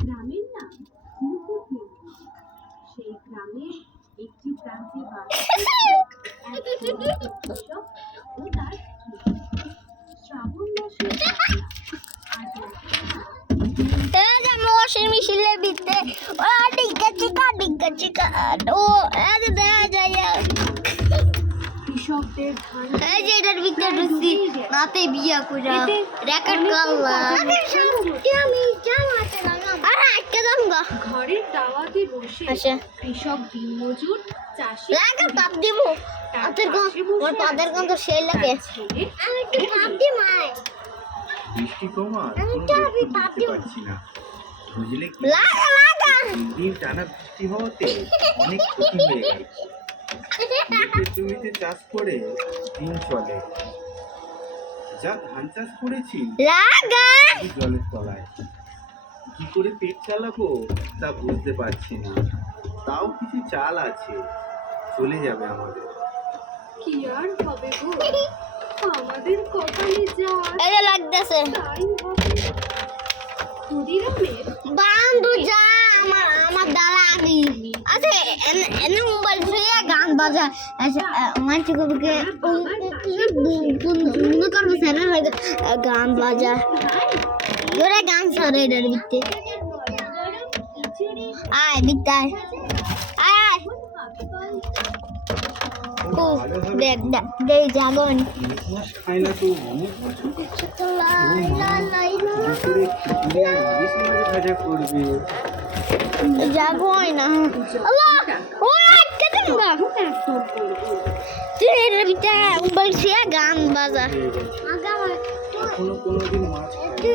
গ্রামের নাম মুকুটমণি। সেই গ্রামের একটি প্রান্তে বাস কৃষক ও তার শ্রাবণ মাসের কৃষকদের বিয়া করে রেকর্ড ঘরের দাওয়াতে বসে কৃষক দিনমজুর চাষি বৃষ্টি কমার বুঝতে পারছি না, বুঝলে কি দিন টানা বৃষ্টি হওয়াতে অনেক ক্ষতি হয়ে গেছে। জমিতে চাষ করে দিন চলে, যা ধান চাষ করেছি জলের তলায়, কি করে পেট চালাবো তা বুঝতে পারছি না। তাও কিছু চাল আছে, চলে যাবে আমাদের। কি আর হবে গো, আমাদের কপালে যা লাগতেছে তাই হবে। ক্ষুদিরামের বান্ধু যা আমার দাদা আগে আছে এনে মোবাইল দিয়ে গান বাজা মানছি কবিকে মনে করবো স্যার গান বাজা ওরা গান সরে এটার ভিত্তি আয় বিদ্যায় আয় ও দেখ দেখ জাগন খাই না তো ভাজা করবে, জাগোই না আল্লাহ ও আটকে দেন গা তুই এর ভিতরে মোবাইল দিয়ে গান বাজা এখনো কোনোদিন মাছ খাই